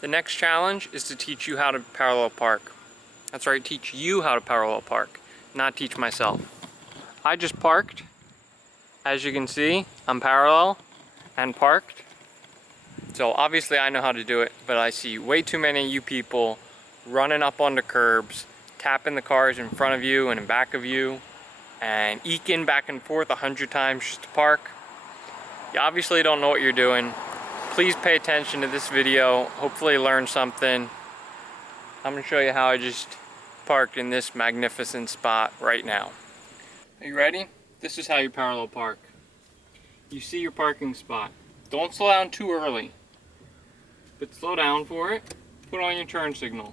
The next challenge is to teach you how to parallel park. That's right, teach you how to parallel park, not teach myself. I just parked. As you can see, I'm parallel and parked. So obviously I know how to do it, but I see way too many of you people running up onto curbs, tapping the cars in front of you and in back of you, and eking back and forth 100 times just to park. You obviously don't know what you're doing. Please pay attention to this video, hopefully learn something. I'm gonna show you how I just parked in this magnificent spot right now. Are you ready? This is how you parallel park. You see your parking spot. Don't slow down too early, but slow down for it. Put on your turn signal.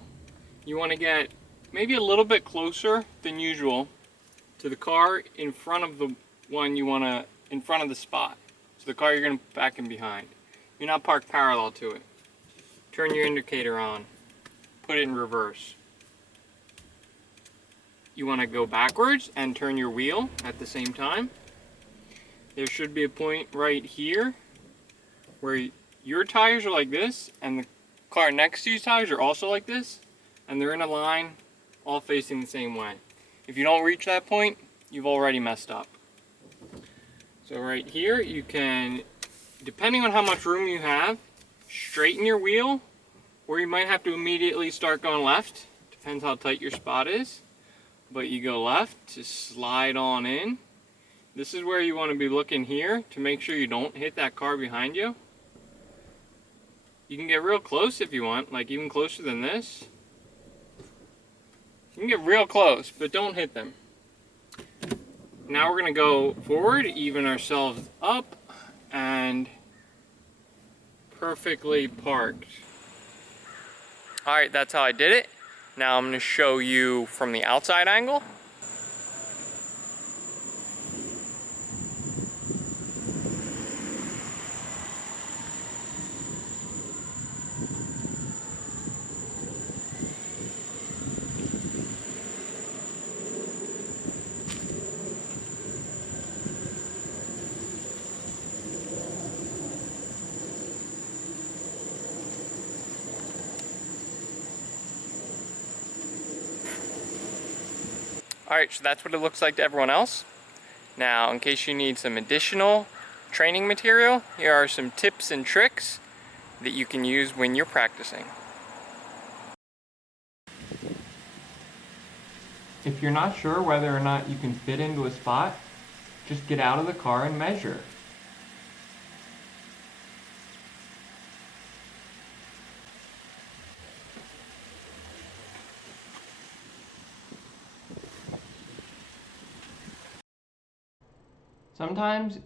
You wanna get maybe a little bit closer than usual to the car in front of the one you wanna, in front of the spot. So the car you're gonna back in behind. You're not parked parallel to it. Turn your indicator on. Put it in reverse. You want to go backwards and turn your wheel at the same time. There should be a point right here where your tires are like this and the car next to you's tires are also like this, and they're in a line all facing the same way. If you don't reach that point, you've already messed up. So right here you can, depending on how much room you have, straighten your wheel, or you might have to immediately start going left. Depends how tight your spot is. But you go left to slide on in. This is where you want to be looking here to make sure you don't hit that car behind you. You can get real close if you want, like even closer than this. You can get real close, but don't hit them. Now we're going to go forward, even ourselves up, and perfectly parked. Alright, that's how I did it. Now I'm going to show you from the outside angle. Alright, so that's what it looks like to everyone else. Now, in case you need some additional training material, here are some tips and tricks that you can use when you're practicing. If you're not sure whether or not you can fit into a spot, just get out of the car and measure. Sometimes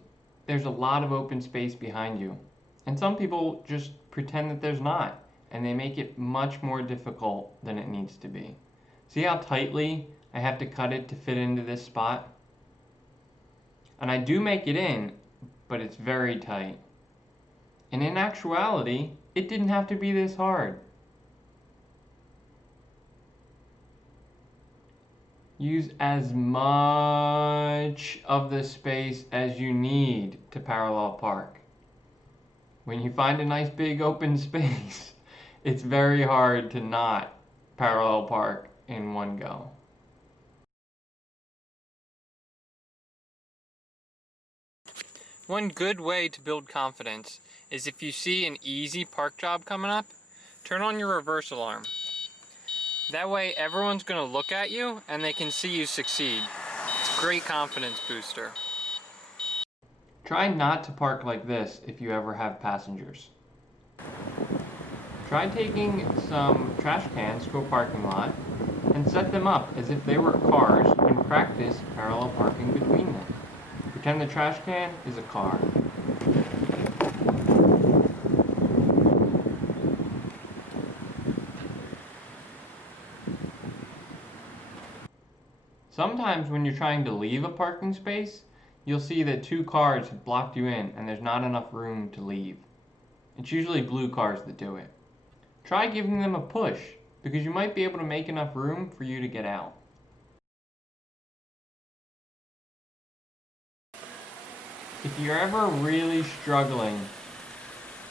there's a lot of open space behind you, and some people just pretend that there's not, and they make it much more difficult than it needs to be. See how tightly I have to cut it to fit into this spot? And I do make it in, but it's very tight. And in actuality, it didn't have to be this hard. Use as much of the space as you need to parallel park. When you find a nice big open space, it's very hard to not parallel park in one go. One good way to build confidence is if you see an easy park job coming up, turn on your reverse alarm. That way everyone's going to look at you and they can see you succeed. It's a great confidence booster. Try not to park like this if you ever have passengers. Try taking some trash cans to a parking lot and set them up as if they were cars and practice parallel parking between them. Pretend the trash can is a car. Sometimes when you're trying to leave a parking space, you'll see that two cars have blocked you in and there's not enough room to leave. It's usually blue cars that do it. Try giving them a push, because you might be able to make enough room for you to get out. If you're ever really struggling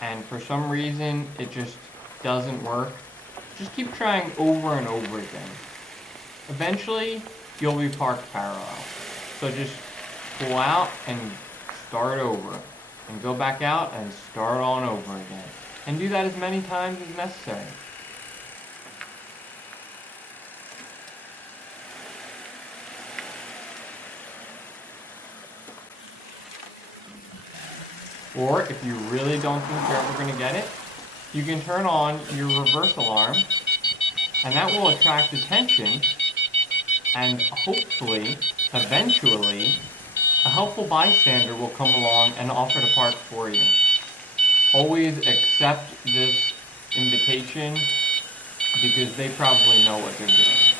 and for some reason it just doesn't work, just keep trying over and over again. Eventually, you'll be parked parallel. So just pull out and start over. And go back out and start on over again. And do that as many times as necessary. Or if you really don't think you're ever going to get it, you can turn on your reverse alarm, and that will attract attention, and hopefully, eventually, a helpful bystander will come along and offer to park for you. Always accept this invitation because they probably know what they're doing.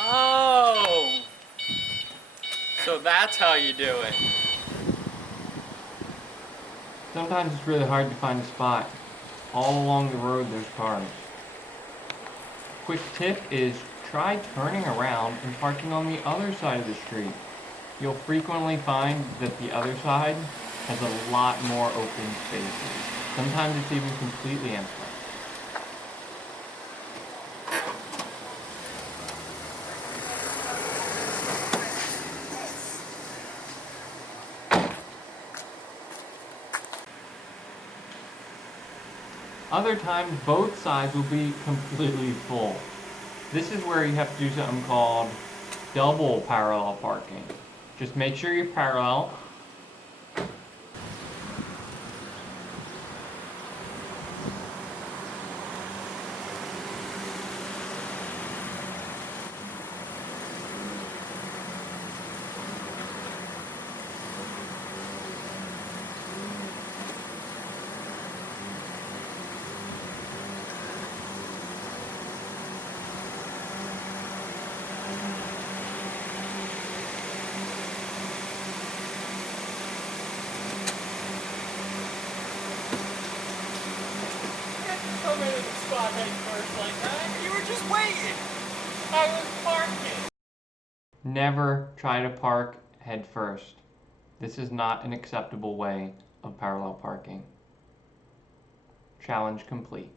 Oh! So that's how you do it. Sometimes it's really hard to find a spot. All along the road there's cars. Quick tip is try turning around and parking on the other side of the street. You'll frequently find that the other side has a lot more open spaces. Sometimes it's even completely empty. Other times, both sides will be completely full. This is where you have to do something called double parallel parking. Just make sure you're parallel. Come into the spot head first like that. You were just waiting. I was parking. Never try to park head first. This is not an acceptable way of parallel parking. Challenge complete.